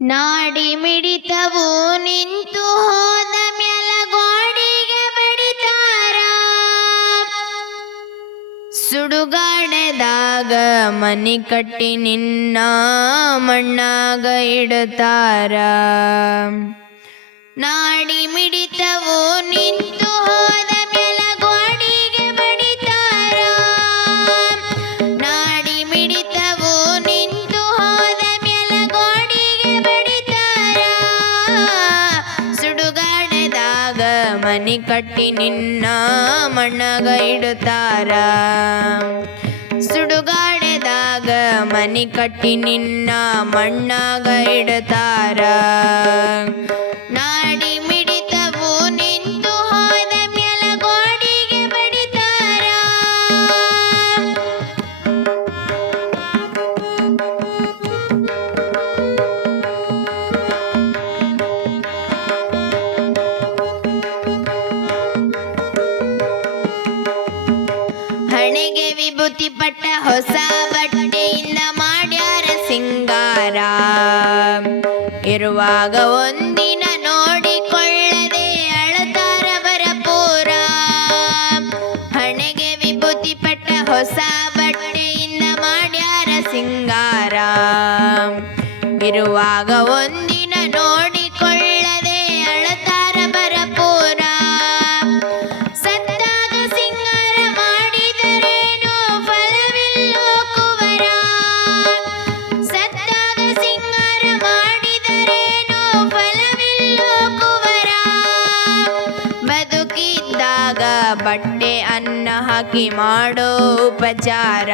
ನಾಡಿ ಮಿಡಿತವು ನಿಂತು ಹೋದ ಮೆಲಗೋಡಿಗೆ ಬಡಿತಾರ. ಸುಡುಗಾಡದಾಗ ಮನಿ ಕಟ್ಟಿ ನಿನ್ನ ಮಣ್ಣಾಗ ಇಡ್ತಾರ. ನಾಡಿ ಮಿಡಿತವು ನಿಂತು ಹೋದ ಮೆಲಗೋಡಿಗೆ ಬಡಿತಾರ. ನಾಡಿ ಮಿಡಿತವು ನಿಂತು ಹೋದ ಮೆಲಗೋಡಿಗೆ ಬಡಿತಾರ. ಸುಡುಗಾಡದಾಗ ಮನಿ ಕಟ್ಟಿ ನಿನ್ನ ಮಣ್ಣಾಗ ಇಡುತ್ತಾರ. ಸುಡುಗಾಡದಾಗ ಮನಿ ಕಟ್ಟಿ ನಿನ್ನ ಮಣ್ಣಾಗ ಇಡುತ್ತಾರ. ನಾಡಿ ಮಿಡಿತವು ನಿಂತು ಹೋದ ಮೆಲಗೋಡಿಗೆ ಬಡಿತಾರ. ಹಣೆಗೆ ವಿಭೂತಿ ಪಟ್ಟ ಹೊಸ ಬಟ್ಟೆಯಿಂದ ಮಾಡ್ಯಾರ ಸಿಂಗಾರ. ಇರುವಾಗ ಒಂದಿನ ನೋಡಿಕೊಳ್ಳದೆ ಅಳತಾರ ಬರಪೂರ. ಹಣೆಗೆ ವಿಭೂತಿ ಪಟ್ಟ ಹೊಸ ಬಟ್ಟೆಯಿಂದ ಮಾಡ್ಯಾರ ಸಿಂಗಾರ. ಇರುವಾಗ ಒಂದಿನ ನೋಡಿಕೊಳ್ಳದೆ ಅಳತಾರ ಬರಪೂರ. ಸತ್ತಾಗ ಸಿಂಗಾರ ಮಾಡಿದರೇನು ಫಲವಿಲ್ಲೋ ಕುವರ. ಸತ್ತಾಗ ಸಿಂಗಾರ ಮಾಡಿದರೇನು ಫಲವಿಲ್ಲೋ ಕುವರ. ಬದುಕಿದ್ದಾಗ ಬಟ್ಟೆ ಅನ್ನ ಹಾಕಿ ಮಾಡೋ ಉಪಚಾರ.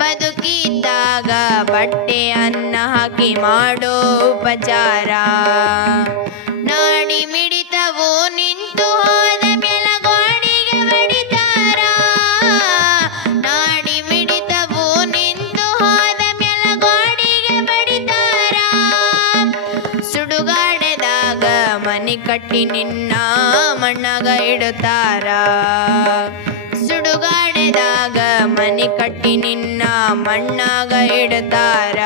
ಬದುಕಿದ್ದಾಗ ಬಟ್ಟೆ ಅನ್ನ ಹಾಕಿ ಮಾಡೋ ಉಪಚಾರ. ನಾಡಿ ಮಿಡಿತವು ನಿಂತು ಹೋದ ಮೆಲಗೋಡಿಗೆ ಬಡಿತಾರ. ನಾಡಿ ಮಿಡಿತವು ನಿಂತು ಹೋದ ಮೆಲಗೋಡಿಗೆ ಬಡಿತಾರ. ಸುಡುಗಾಡದಾಗ ಮನಿ ಕಟ್ಟಿ ನಿನ್ನ ಮಣ್ಣಾಗ ಇಡುತ್ತಾರ. ಸುಡುಗಾಡದಾಗ ಮನಿ ಕಟ್ಟಿ ನಿನ್ನ ಮಣ್ಣಾಗ ಇಡುತ್ತಾರ.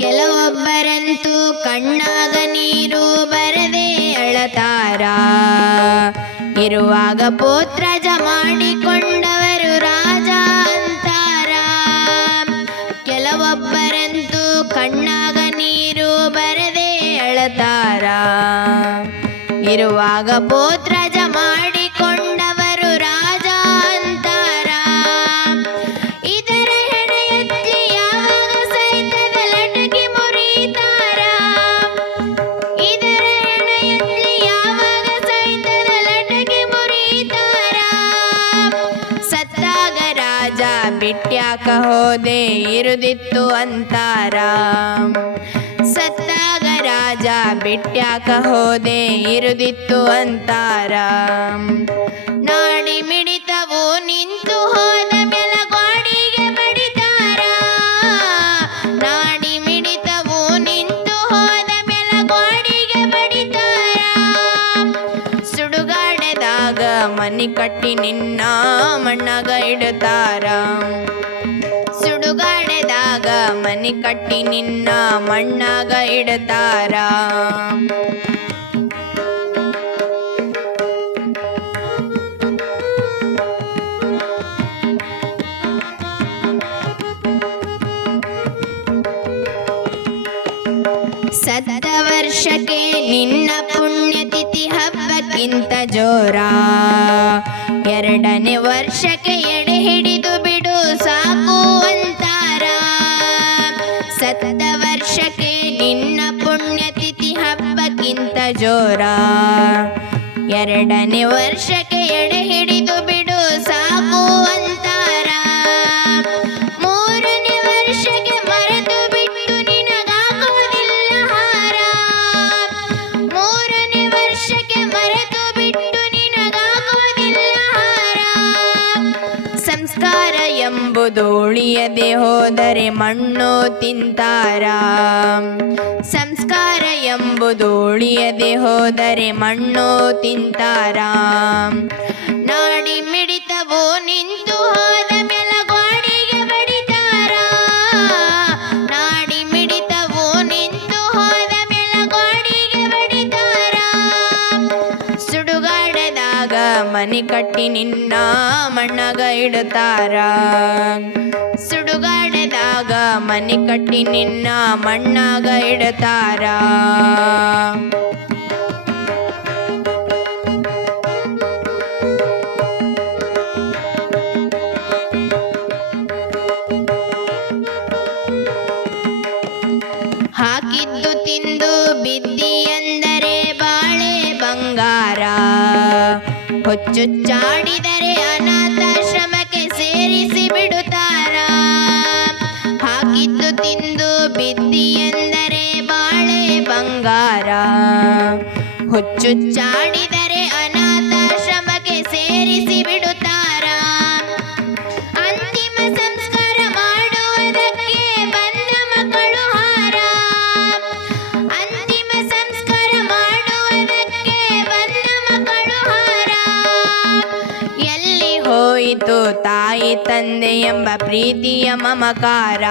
ಕೆಲವೊಬ್ಬರಂತೂ ಕಣ್ಣಾಗ ನೀರು ಬರದೆ ಅಳತಾರ. ಇರುವಾಗ ಪೋತ್ರಜ ಮಾಡಿಕೊಂಡವರು ರಾಜ ಅಂತಾರ. ಕೆಲವೊಬ್ಬರಂತೂ ಕಣ್ಣಾಗ ನೀರು ಬರದೆ ಅಳತಾರ. ಇರುವಾಗ ಪೋತ್ರಜ ಮಾಡಿಕೊಂಡವರು ರಾಜ ಅಂತಾರ. ಇದರ ಹೆಣೆಯಲ್ಲಿ ಯಾವಾಗ ಸೈತದ ಲಟಕಿ ಮುರಿತಾರ. ಇದರ ಹೆಣೆಯಲ್ಲಿ ಯಾವಾಗ ಸೈತದ ಲಟಕಿ ಮುರಿತಾರ. ಸತ್ತಾಗ ರಾಜ ಬಿಟ್ಯಾಕ ಹೋದೆ ಇರುದಿತ್ತು ಅಂತಾರ. ಸತ್ತಾಗ ರಾಜ ಬಿಟ್ಯಾಕ ಹೋದೆ ಇರುದಿತ್ತು ಅಂತಾರ. ನಾಡಿ ಮಿಡಿತವು ನಿಂತು ಹೋದ ಮೆಲಗೋಡಿಗೆ ಬಡಿತಾರ. ನಾಡಿ ಮಿಡಿತವು ನಿಂತು ಹೋದ ಮೆಲಗೋಡಿಗೆ ಬಡಿತಾರ. ಸುಡುಗಾಡದಾಗ ಮನಿ ಕಟ್ಟಿ ನಿನ್ನ ಮಣ್ಣಾಗ ಇಡುತ್ತಾರ. ಸುಡುಗಾಡದಾಗ ಮನಿ ಕಟ್ಟಿ ನಿನ್ನ ಮಣ್ಣಾಗ ಇಡುತ್ತಾರ. ಸತ್ತ ವರ್ಷಕ್ಕೆ ನಿನ್ನ ಪುಣ್ಯತಿಥಿ ಹಬ್ಬಕ್ಕಿಂತ ಜೋರ. ಎರಡನೇ ವರ್ಷಕ್ಕೆ ಎಡೆ ಹಿಡಿದು ಬಿಡು ಸಾಕು ಅಂತಾರ. ಸತ್ತ ವರ್ಷಕ್ಕೆ ನಿನ್ನ ಪುಣ್ಯತಿಥಿ ಹಬ್ಬಕ್ಕಿಂತ ಜೋರ. ಎರಡನೇ ವರ್ಷಕ್ಕೆ ಎಡೆ ಹಿಡಿದು ಬಿಡು ಸಾಕು ಅಂತಾರ. ಮೂರನೇ ವರ್ಷಕ್ಕೆ ಮರೆತು ಬಿಟ್ಟು ನಿನಗಾಗುವುದಿಲ್ಲ ಹಾರ. ಮೂರನೇ ವರ್ಷಕ್ಕೆ ಮರೆತು ಬಿಟ್ಟು ನಿನಗಾಗುವುದಿಲ್ಲ ಹಾರ. ಸಂಸ್ಕಾರ ಎಂಬುದು ಎಂಬುದು ಉಳಿಯದೆ ಹೋದರೆ ಮಣ್ಣು ತಿಂತಾರ ಸಂಸ್ಕಾರ ಎಂಬುದು ಉಳಿಯದೆ ಹೋದರೆ ಮಣ್ಣು ತಿಂತಾರ ನಾಡಿ ಮಿಡಿತವು ನಿಂತು ಹೋದ ಮೆಲಗೋಡಿಗೆ ಬಡಿತಾರ ನಾಡಿ ಮಿಡಿತವು ನಿಂತು ಹೋದ ಮೆಲಗೋಡಿಗೆ ಬಡಿತಾರ ಸುಡುಗಾಡದಾಗ ಮನೆ ಕಟ್ಟಿ ನಿನ್ನ ಮಣ್ಣಾಗ ಇಡುತ್ತಾರ ಸುಡುಗಾಡದಾಗ ಮನೆ ಕಟ್ಟಿ ನಿನ್ನ ಮಣ್ಣಾಗ ಇಡುತ್ತಾರ ಹಾಕಿದ್ದು ತಿಂದು ಬಿದ್ದಿ ಎಂದರೆ ಬಾಳೆ ಬಂಗಾರ ಹುಚ್ಚುಚ್ಚಾಡಿದರೆ ಅನಾಥಾಶ್ರಮಕ್ಕೆ ಸೇರಿಸಿ ಬಿಡುತ್ತಾರ ಹಾಕಿದ್ದು ತಿಂದು ಬಿದ್ದಿ ಎಂದರೆ ಬಾಳೆ ಬಂಗಾರ ಹುಚ್ಚುಚ್ಚಾಡಿದರೆ ಅನಾಥಾಶ್ರಮಕ್ಕೆ ಸೇರಿಸಿ ಬಿಡುತ್ತಾರ ಅಂತಿಮ ಸಂಸ್ಕಾರ ಮಾಡುವುದಕ್ಕೆ ಬಂದ ಮಕ್ಕಳು ಹಾರ ಅಂತಿಮ ಸಂಸ್ಕಾರ ಮಾಡುವುದಕ್ಕೆ ಬಂದ ಮಕ್ಕಳು ಹಾರ ಎಲ್ಲಿ ಹೋಯಿತು ತಾಯಿ ತಂದೆ ಎಂಬ ಪ್ರೀತಿಯ ಮಮಕಾರ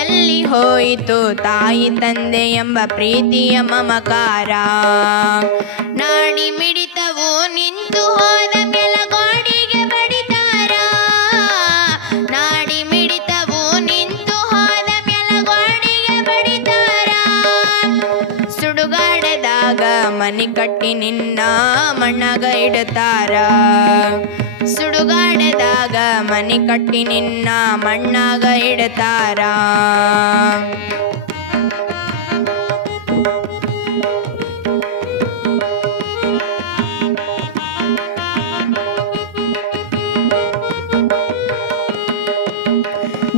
ಎಲ್ಲಿ ಹೋಯಿತು ತಾಯಿ ತಂದೆ ಎಂಬ ಪ್ರೀತಿಯ ಮಮಕಾರ ನಾಡಿ ಮಿಡಿತವು ನಿಂತು ಹೋದ ಮೆಲಗೋಡಿಗೆ ಬಡಿತಾರ ನಾಡಿ ಮಿಡಿತವು ನಿಂತು ಹೋದ ಮೆಲಗೋಡಿಗೆ ಬಡಿತಾರ ಸುಡುಗಾಡದಾಗ ಮನೆ ಕಟ್ಟಿ ನಿನ್ನ ಮಣ್ಣಾಗ ಇಡುತ್ತಾರ ಸುಡುಗಾಡದಾಗ ಮನೆ ಕಟ್ಟಿ ನಿನ್ನ ಮಣ್ಣಾಗ ಇಡುತ್ತಾರ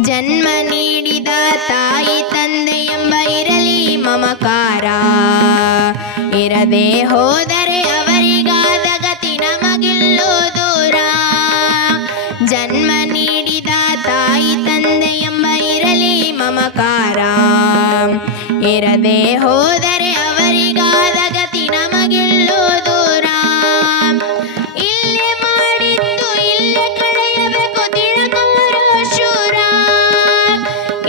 ಜನ್ಮ ನೀಡಿದ ತಾಯಿ ತಂದೆ ಎಂಬ ಇರಲಿ ಮಮಕಾರ ಇರದೆ ಹೋದರೆ ಅವರಿಗಾದ ಗತಿ ನಮಗಿಲ್ಲೋ ದೂರ ಜನ್ಮ ನೀಡಿದ ತಾಯಿ ತಂದೆ ಎಂಬ ಇರಲಿ ಮಮಕಾರ ಇರದೆ ಹೋದರೆ ಅವರಿಗಾದ ಗತಿ ನಮಗಿಲ್ಲೋ ದೂರ ಇಲ್ಲೇ ಮಾಡಿದ್ದು ಇಲ್ಲೇ ಕಳೆಯಬೇಕು ತಿಳಕೋರೋ ಶೂರ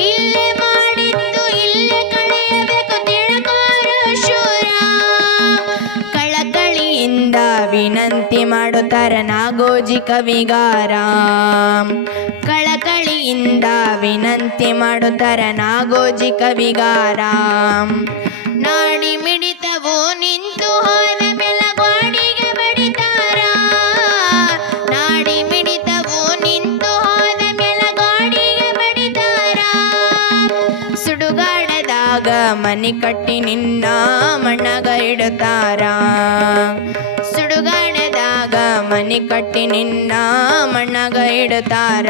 ಇಲ್ಲೇ ಮಾಡಿದ್ದು ಇಲ್ಲೇ ಕಳೆಯಬೇಕು ತಿಳಕೋರೋ ಶೂರ ಕಳಕಳಿಯಿಂದ ವಿನಂತಿ ಮಾಡುತ್ತಾರ ನಾಗೋಜಿ ಕವಿಗಾರ ಕಳಕಳಿಯಿಂದ ವಿನಂತಿ ಮಾಡುತ್ತಾರ ನಾಗೋಜಿ ಕವಿಗಾರ ನಾಡಿ ಮಿಡಿತವು ನಿಂತು ಹೋದ ಮೆಲಗೋಡಿಗೆ ಬಡಿತಾರ ನಾಡಿ ಮಿಡಿತವು ನಿಂತು ಹೋದ ಮೆಲಗೋಡಿಗೆ ಬಡಿತಾರ ಸುಡುಗಾಡದಾಗ ಮನೆ ಕಟ್ಟಿ ನಿನ್ನ ಮಣ್ಣಾಗ ಇಡುತ್ತಾರ ಸುಡುಗಾಡದಾಗ ಮನೆ ಕಟ್ಟಿ ನಿನ್ನ ಮಣ್ಣಾಗ ಇಡುತ್ತಾರ